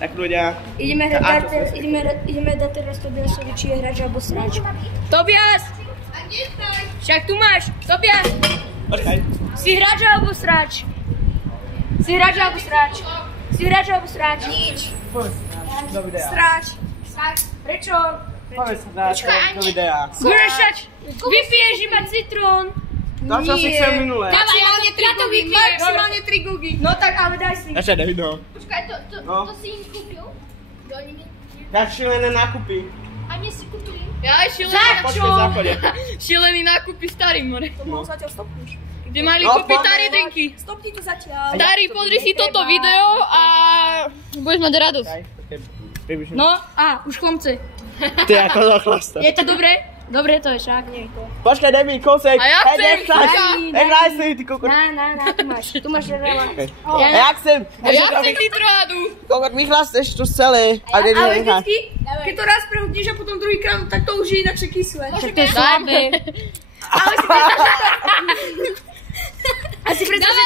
Tak ľudia... Ideme dať teraz Tobiasovi, či je hráč alebo sráč. Tobias! Však tu máš! Tobias! Počkaj. Si hráč alebo sráč? Si hráč alebo sráč? Si hráč alebo sráč? Nič. Do videa. Sráč. Prečo? Povedz do videa. Skúšač! Vypiješ iba citrón. To, čo si chcel minule. Maximálne 3 gugy. Maximálne 3 gugy. No tak, ale daj si. Ešte Davido. Počkaj, to si im kúpil? Tak šilené nákupy. A nie si kúpili? Ja aj šilený Počkej v záchode. Šilený nákupy starý more. To mohol zatiaľ stopnúť. Kde mali kúpiť starý drinky. Stopni to zatiaľ. Starý, pozri si toto video a budeš mať radosť. No, už chlomce. Ty ako to chlasta. Je to dobré? Dobre to je však, nie je to. Počkaj, daj mi kousek. A ja chcem. Hraj si, ty kokot. Tu máš veľa. Ja chcem. Ja chcem citrónu. Kokot, my chlasteš to celé. Ale vždycky, keď to raz prehutníš a potom druhýkrát, tak to už je inakšie kyslé. To je slabé. A si predstav, že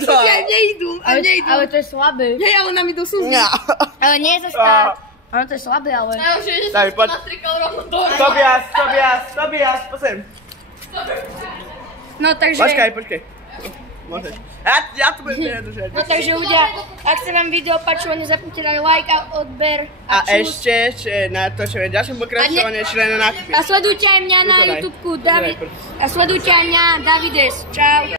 to aj nejdú. Ale to je slabé. Nie, ale nám idú slzy. Ale nie je zase tak. Áno, to je slabé, ale... Najlepšie, že Daj, som poď. to nastrikal rovno do... Tobias, posem. No takže... Počkaj. Môžeš. Ja to budem držať. No takže ľudia, ak sa vám video páčilo, nezapnite dať like a odber. A ešte na to, čo je ďalšie pokračovanie člené nákupy. A sledujte aj mňa na YouTubeku, Davides. Čau.